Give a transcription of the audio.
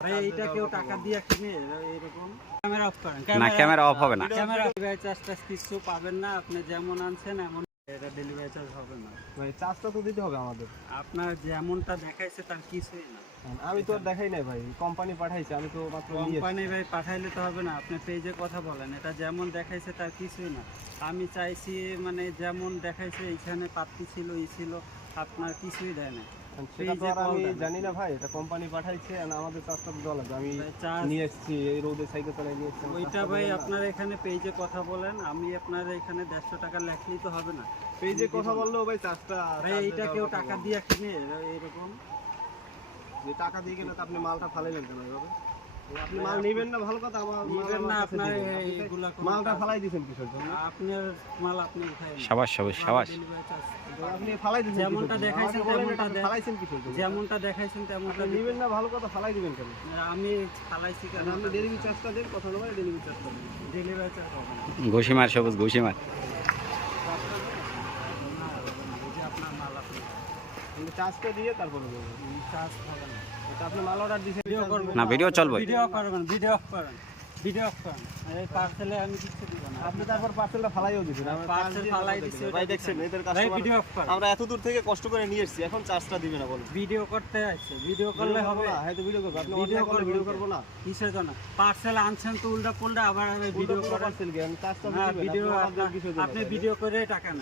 এইটা কেউ টাকা দিয়ে কিনে এরকম ক্যামেরা অফ করেন না, ক্যামেরা অফ হবে না। ক্যামেরা ডেলিভারি চার্জটা কিছু পাবেন না, আপনি যেমন আনছেন এমন এটা ডেলিভারি চার্জ হবে না ভাই। চার্জটা তো দিতে হবে আমাদের। আপনার যেমনটা দেখাইছে তার কিছুই না। আমি তো দেখাই নাই ভাই, কোম্পানি পাঠাইছে, আমি তো মাত্র কোম্পানি ভাই পাঠাইলে তো হবে না, আপনি পেজে কথা বলেন। এটা যেমন দেখাইছে তার কিছুই না। আমি চাইছি মানে যেমন দেখাইছে এইখানে পাত্তি ছিল ই ছিল, আপনার কিছুই দেয় না। সেটা তো আর আমি জানি না ভাই, এটা কোম্পানি পাঠাইছে আর আমাদের চার্জটা তো দেওয়া লাগবে। আমি চার্জ নিয়ে এসেছি, এই রোদে সাইকেল চালিয়ে নিয়ে এসেছি। ওইটা ভাই আপনার এখানে পেজে কথা বলেন, আমি আপনার এখানে 150 টাকা লেখলেই তো হবে না। পেজে কথা বললেও ভাই চার্জটা ভাই এইটা কেউ টাকা দিয়ে কিনে এরকম যে টাকা দিয়ে কিনে তো আপনি মালটা ফালাইলেন কেন এভাবে? আপনি মাল নেবেন না, ভালো কথা। আমার নিবেন না, আপনার এইগুলা মালটা ফালাই দিয়েছেন কিসের জন্য? আপনার মাল আপনি উঠায় না। সাবাস সাবাস সাবাস। ডেলিভারি চার্জ আপনি ফালাই দিয়েছেন যেমনটা কিসের জন্য? দেখাইছেন আমাকে বলেন তেমনটা এটা ফালাইছেন কিসের জন্য? যেমনটা দেখাইছেন তেমনটা আপনি নেবেন না, ভালো কথা, ফালাই দিবেন কেন? আমি ফালাইছি কেন? আপনি ডেলিভারি চার্জটা দেন, কথা নয় ডেলিভারি চার্জটা দেন। ডেলিভারি চার্জ হবে না। ঘুষি মার সবুজ, ঘুষি মার। না, এই যে আপনার মাল আপনি কিন্তু চার্জটা দিয়ে তারপরে দেবেন। চার্জ হবে না। এটা আপনি মাল অর্ডার দিয়েছেন, ভিডিও করবেন না, ভিডিও চলবে। ভিডিও করবেন, ভিডিও অফ করেন, ভিডিও অফ করেন। এই পার্সেলে আমি কিছু দিব না। আপনি তারপর পার্সেলটা ফালাইও দিবেন। পার্সেল ফালাই দিছি ভাই দেখছেন এদের ভাই কাস্টমার, ভিডিও অফ করেন। আমরা এত দূর থেকে কষ্ট করে নিয়ে এসেছি, এখন চার্জটা দিবে না বলেন? ভিডিও করতে আছে, ভিডিও করলে হবে না, হয়তো ভিডিও করব। আপনি ভিডিও ভিডিও করলে ভিডিও করবো করব না। কিসের জন্য? পার্সেল আনছেন তো উল্টা পুল্টা আবার ভিডিও করেন। পার্সেল কি আমি চার্জটা না, দিবেন? ভিডিও আপনি আমাদের বিষয় আপনি ভিডিও করে টাকা না